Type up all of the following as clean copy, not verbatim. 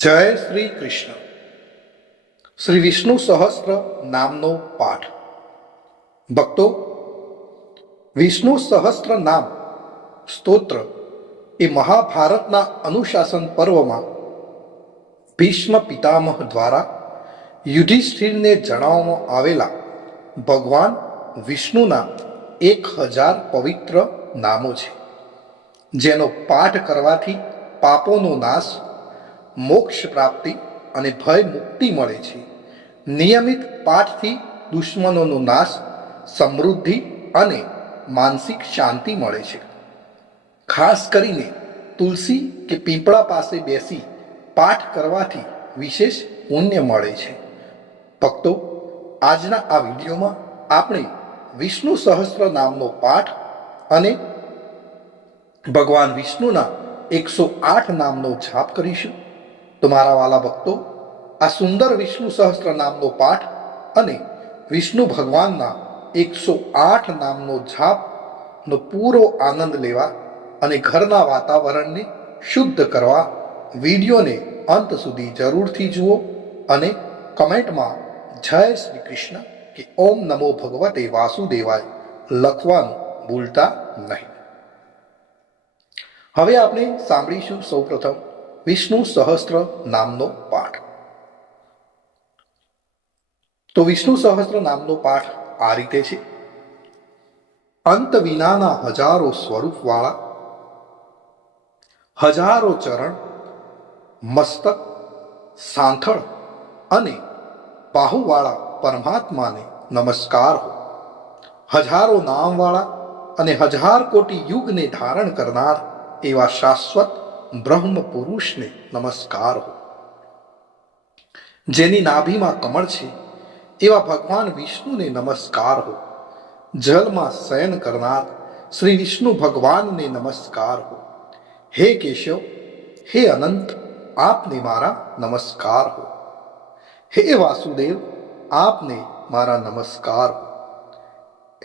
જય શ્રી કૃષ્ણ. શ્રી વિષ્ણુ સહસ્ત્ર નામનો પાઠ. ભક્તો, વિષ્ણુ સહસ્ત્ર નામ સ્તોત્ર એ મહાભારતના અનુશાસન પર્વમાં ભીષ્મ પિતામહ દ્વારા યુધિષ્ઠિરને જણાવવામાં આવેલા ભગવાન વિષ્ણુના 1000 પવિત્ર નામો છે, જેનો પાઠ કરવાથી પાપોનો નાશ, મોક્ષ પ્રાપ્તિ અને ભય મુક્તિ મળે છે. નિયમિત પાઠથી દુશ્મનોનો નાશ, સમૃદ્ધિ અને માનસિક શાંતિ મળે છે. ખાસ કરીને તુલસી કે પીપળા પાસે બેસી પાઠ કરવાથી વિશેષ પુણ્ય મળે છે. ભક્તો, આજના આ વિડીયોમાં આપણે વિષ્ણુ સહસ્ત્ર નામનો પાઠ અને ભગવાન વિષ્ણુના 108 નામનો જાપ કરીશું. તો મારા વાલા ભક્તો, આ સુંદર વિષ્ણુ સહસ્ત્ર નામનો પાઠ અને વિષ્ણુ ભગવાનના 108 નામનો જાપનો પૂરો આનંદ લેવા અને ઘરના વાતાવરણને શુદ્ધ કરવા વિડીયોને અંત સુધી જરૂરથી જુઓ અને કમેન્ટમાં જય શ્રી કૃષ્ણ કે ઓમ નમો ભગવતે વાસુદેવાય લખવાનું ભૂલતા નહીં. હવે આપણે સાંભળીશું સૌપ્રથમ વિષ્ણુ સહસ્ત્ર નામનો પાઠ. તો વિષ્ણુ સહસ્ત્ર નામનો પાઠ આ રીતે છે. અંત વિનાના હજારો સ્વરૂપવાળા, હજારો ચરણ, મસ્તક, સાંથળ અને બાહુવાળા પરમાત્માને નમસ્કાર હો. હજારો નામવાળા અને 1000 કોટી યુગને ધારણ કરનાર એવા શાશ્વત બ્રહ્મ પુરુષને નમસ્કાર હો. જેની નાભીમાં કમળ છે એવા ભગવાન વિષ્ણુને નમસ્કાર હો. જલમાં શયન કરનાર શ્રી વિષ્ણુ ભગવાનને નમસ્કાર હો. હે કેશવ, હે અનંત, આપને મારા નમસ્કાર હો. હે વાસુદેવ, આપને મારા નમસ્કાર હો.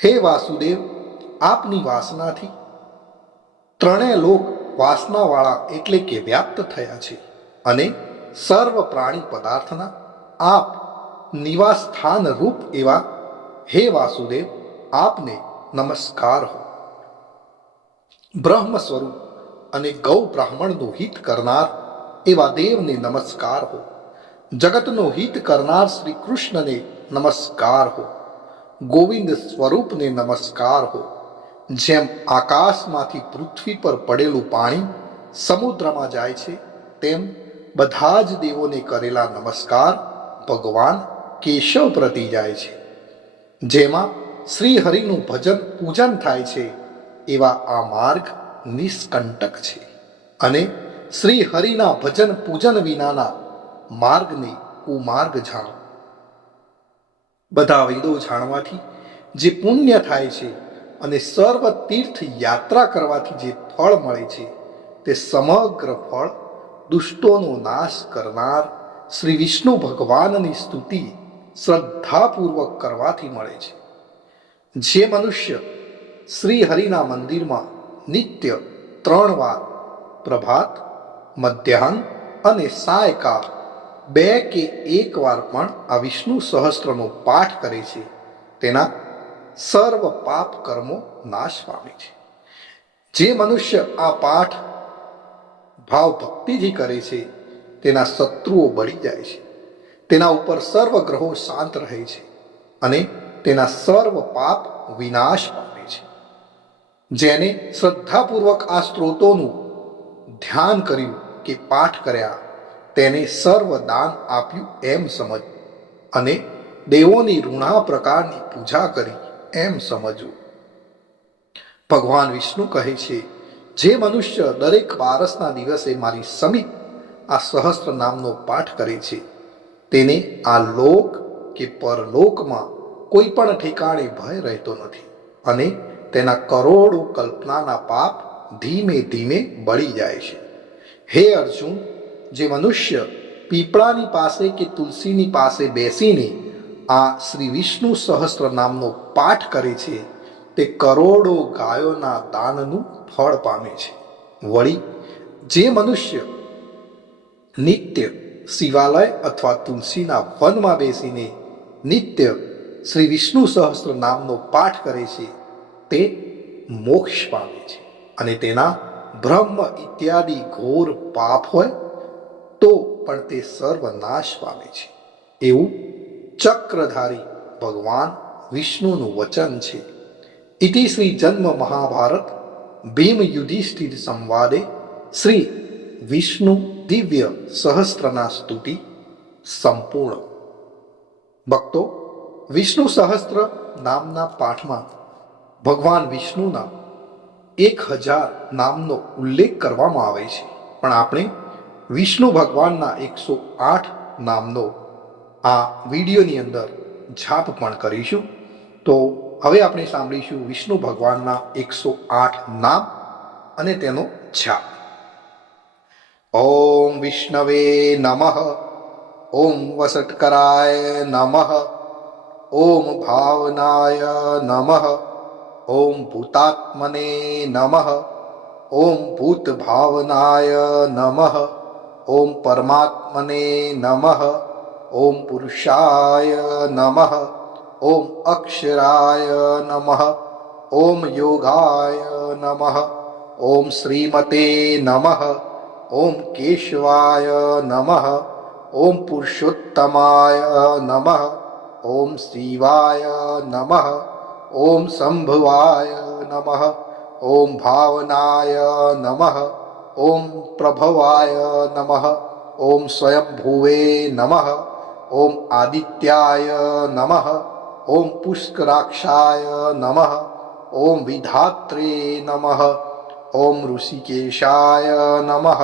હે વાસુદેવ, આપની વાસનાથી ત્રણેય લોક વાસનાવાળા એટલે કે વ્યાપ્ત થયા છે અને સર્વ પ્રાણી પદાર્થના આપ નિવાસ સ્થાન રૂપ એવા હે વાસુદેવ, આપને નમસ્કાર હો. બ્રહ્મ સ્વરૂપ અને ગૌ બ્રાહ્મણનું હિત કરનાર એવા દેવને નમસ્કાર હો. જગતનું હિત કરનાર શ્રી કૃષ્ણને નમસ્કાર હો. ગોવિંદ સ્વરૂપને નમસ્કાર હો. જેમ આકાશમાંથી પૃથ્વી પર પડેલું પાણી સમુદ્રમાં જાય છે, તેમ બધા જ દેવોને કરેલા નમસ્કાર ભગવાન કેશવ પ્રતિ જાય છે. જેમાં શ્રી હરિનું ભજન પૂજન થાય છે એવા આ માર્ગ નિષ્કંટક છે અને શ્રી હરિના ભજન પૂજન વિનાના માર્ગને કુમાર્ગ જાણો. બધા વેદો જાણવાથી જે પુણ્ય થાય છે અને સર્વ તીર્થ યાત્રા કરવાથી જે ફળ મળે છે, તે સમગ્ર ફળ દુષ્ટોનો નાશ કરનાર શ્રી વિષ્ણુ ભગવાનની સ્તુતિ શ્રદ્ધાપૂર્વક કરવાથી મળે છે. જે મનુષ્ય શ્રી હરિના મંદિરમાં નિત્ય 3 વાર પ્રભાત, મધ્યાહન અને સાયકાળ 2 કે 1 વાર પણ આ વિષ્ણુ સહસ્ત્રનો પાઠ કરે છે, તેના સર્વ પાપ કર્મો નાશ પામે છે. જે મનુષ્ય આ પાઠ ભાવ ભક્તિથી કરે છે, તેના શત્રુઓ બળી જાય છે, તેના ઉપર સર્વ ગ્રહો શાંત રહે છે અને તેના સર્વ પાપ વિનાશ પામે છે. જેને શ્રદ્ધાપૂર્વક આ સ્ત્રોતોનું ધ્યાન કર્યું કે પાઠ કર્યા, તેને સર્વ દાન આપ્યું એમ સમજ અને દેવોની ઋણા પ્રકારની પૂજા કરી એમ સમજવું. ભગવાન વિષ્ણુ કહે છે, જે મનુષ્ય દરેક બારસના દિવસે મારી સમીપ આ સહસ્ત્ર નામનો પાઠ કરે છે, તેને આ લોક કે પરલોકમાં કોઈ પણ ઠેકાણે ભય રહેતો નથી અને તેના કરોડો કલ્પનાના પાપ ધીમે ધીમે બળી જાય છે. હે અર્જુન, જે મનુષ્ય પીપળાની પાસે કે તુલસીની પાસે બેસીને આ શ્રી વિષ્ણુ સહસ્ત્ર નામનો પાઠ કરે છે, તે કરોડો ગાયોના દાનનું ફળ પામે છે. વળી જે મનુષ્ય નિત્ય શિવાલય અથવા તુલસીના વનમાં બેસીને નિત્ય શ્રી વિષ્ણુ સહસ્ત્ર નામનો પાઠ કરે છે તે મોક્ષ પામે છે, અને તેના બ્રહ્મ ઇત્યાદિ ઘોર પાપ હોય તો પણ તે સર્વનાશ પામે છે, એવું ચક્રધારી ભગવાન વિષ્ણુનું વચન છે. ઇતિ શ્રી જન્મ મહાભારત ભીમ યુધિષ્ઠિર સંવાદે શ્રી વિષ્ણુ દિવ્ય સહસ્ત્રના સ્તુતિ સંપૂર્ણ. ભક્તો, વિષ્ણુ સહસ્ત્ર નામના પાઠમાં ભગવાન વિષ્ણુના 1000 નામનો ઉલ્લેખ કરવામાં આવે છે, પણ આપણે વિષ્ણુ ભગવાનના 108 નામનો આ વિડીયોની અંદર જાપ પણ કરીશું. તો હવે આપણે સાંભળીશું વિષ્ણુ ભગવાનના 108 નામ અને તેનો જાપ. ઓમ વિષ્ણવે નમઃ, ઓમ વસટકરાય નમઃ, ઓમ ભાવનાય નમઃ, ઓમ ભૂતાત્મને નમઃ, ઓમ ભૂત ભાવનાય નમઃ, ઓમ પરમાત્મને નમઃ, ઓમ પુરુષાય નમઃ, ઓમ અક્ષરાય નમઃ, ઓમ યોગાય નમઃ, ઓમ શ્રીમતે નમઃ, ઓમ કેશવાય નમઃ, ઓમ પુરુષોત્તમાય નમઃ, ઓમ શિવાય નમઃ, ઓમ સંભવાય નમઃ, ઓમ ભાવનાય નમઃ, ઓમ પ્રભવાય નમઃ, ઓમ સ્વયંભુવે નમઃ, ઓમ આદિત્યાય નમઃ, ઓમ પુષ્કરાક્ષાય નમઃ, ઓમ વિધાત્રે નમઃ, ઓમ ઋષિકેશાય નમઃ,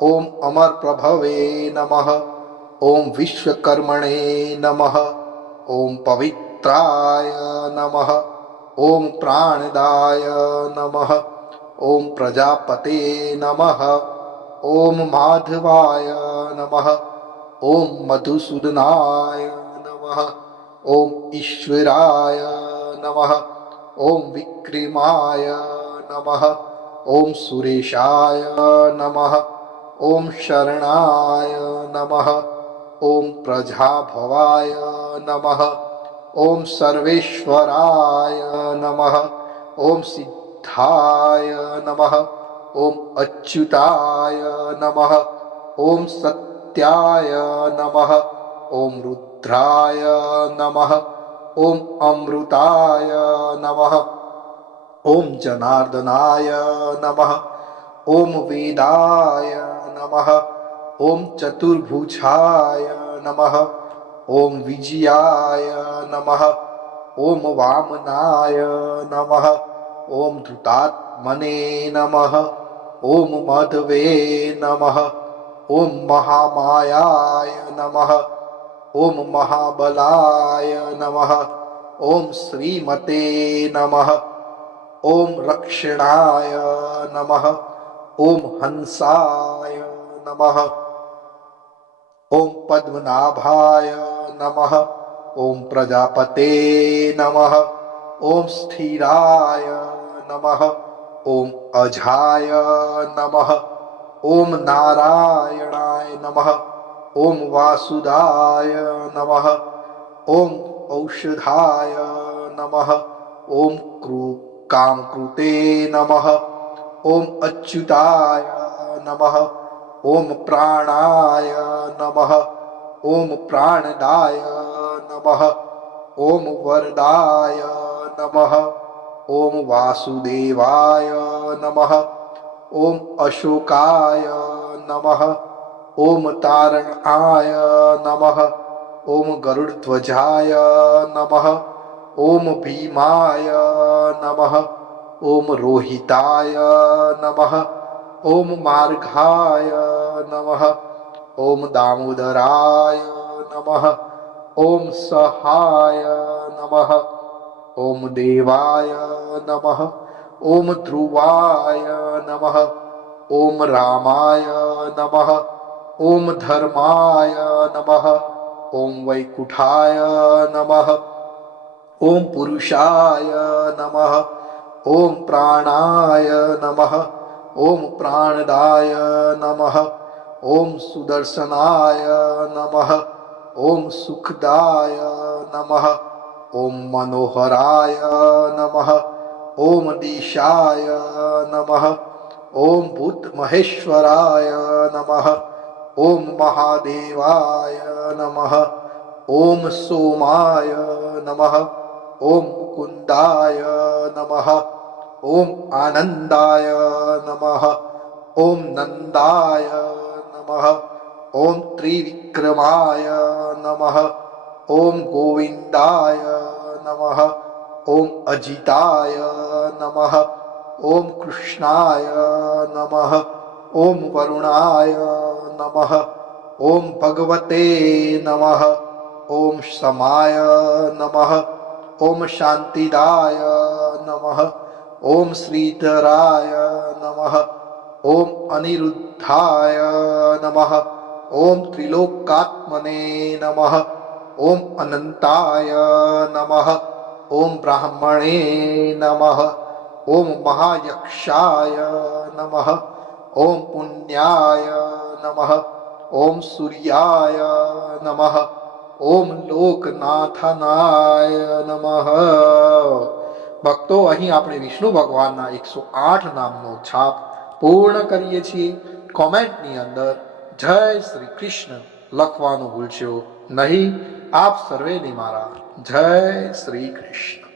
ઓમ અમરપ્રભવે નમઃ, ઓમ વિશ્વકર્મણે નમઃ, ઓમ પવિત્રાય નમઃ, ઓમ પ્રાણદાય નમઃ, ઓમ પ્રજાપતે નમઃ, ઓમ માધવાય નમઃ, ઓમ મધુસૂદનાય નમઃ, ઓમ ઈશ્વરાય નમઃ, ઓમ વિક્રમાય નમઃ, ઓમ સુરેશાય નમઃ, ઓમ શરણાય નમઃ, ઓમ પ્રજાભવાય નમઃ, ઓમ સર્વેશ્વરાય નમઃ, ઓમ સિદ્ધાય નમઃ, ઓમ અચ્યુતાય નમઃ, ઓમ સત્યાય નમઃ, ઓમ રુદ્રાય નમઃ, ઓમ અમૃતાય નમઃ, ઓમ જનાર્દનાય નમઃ, ઓમ વેદાય નમઃ, ઓમ ચતુર્ભુજાય નમઃ, ઓમ વિજયાય નમઃ, ઓમ વામનાય નમઃ, ઓમ ધૃતાત્મને નમઃ, ઓમ મધવે નમઃ, ઓમ મહામાયાય નમઃ, ઓમ મહાબલાય નમઃ, ઓમ શ્રીમતે નમઃ, ઓમ રક્ષણાય નમઃ, ઓમ હંસાય નમઃ, ઓમ પદ્મનાભાય નમઃ, ઓમ પ્રજાપતે નમઃ, ઓમ સ્થિરાય નમઃ, ઓમ અજાય નમઃ, ઓમ નારાયણાય નમઃ, ઓમ વાસુદાય નમઃ, ઓમ ઔષધાય નમઃ, ઓમ કામકૃતે નમઃ, ઓમ અચ્યુતાય નમઃ, ઓમ પ્રાણાય નમઃ, ઓમ પ્રાણદાય નમઃ, ઓમ વરદાય નમઃ, ઓમ વાસુદેવાય નમઃ, ઓમ અશોકાય નમઃ, ઓમ તારણાય નમઃ, ઓમ ગરુડધ્વજાય નમઃ, ઓમ ભીમાય નમઃ, ઓમ રોહિતાય નમઃ, ઓમ માર્ગાય નમઃ, ઓમ દામોદરાય નમઃ, ઓમ સહાય નમઃ, ઓમ દેવાય નમઃ, ઓમ ધ્રુવાય નમઃ, ઓમ રામાય નમઃ, ઓમ ધર્માય નમઃ, ઓમ વૈકુંઠાય નમઃ, ઓમ પુરુષાય નમઃ, ઓમ પ્રાણાય નમઃ, ઓમ પ્રાણદાય નમઃ, ઓમ સુદર્શનાય નમઃ. ઓમ સુખદાય નમઃ. ઓમ મનોહરાય નમઃ. ઓમ દિશાય નમઃ. ઓમ ભૂત મહેશ્વરાય નમઃ. ઓમ મહાદેવાય નમઃ. ઓમ સોમાય નમઃ. ઓમ મુકુંદાય નમઃ. ઓમ આનંદાય નમઃ. ઓમ નંદાય નમઃ. ઓમ ત્રિવિક્રમાય નમઃ. ઓમ ગોવિંદાય નમઃ. ઓમ અજિતાય નમઃ. ઓમ કૃષ્ણાય નમઃ. ઓમ વરુણાય નમઃ. ઓમ ભગવતે નમઃ. ઓમ સમાય નમઃ. ઓમ શાંતિદાય નમઃ. ઓમ શ્રીધરાય નમઃ. ઓમ અનિરુદ્ધાય નમઃ. ઓમ ત્રિલોકાત્મને નમઃ. ઓમ અનંતાય નમઃ. ઓમ બ્રાહ્મણે નમઃ. ઓમ મહાયક્ષાય નમઃ. ઓમ પુણ્યાય નમઃ. ઓમ સૂર્યાય નમઃ. ઓમ લોકનાથનાય નમઃ. ભક્તો, અહીં આપણે વિષ્ણુ ભગવાનના 108 નામનો જાપ પૂર્ણ કરીએ છીએ. કોમેન્ટની અંદર જય શ્રી કૃષ્ણ લખવાનું ભૂલશો નહીં. આપ સર્વેને મારા જય શ્રી કૃષ્ણ.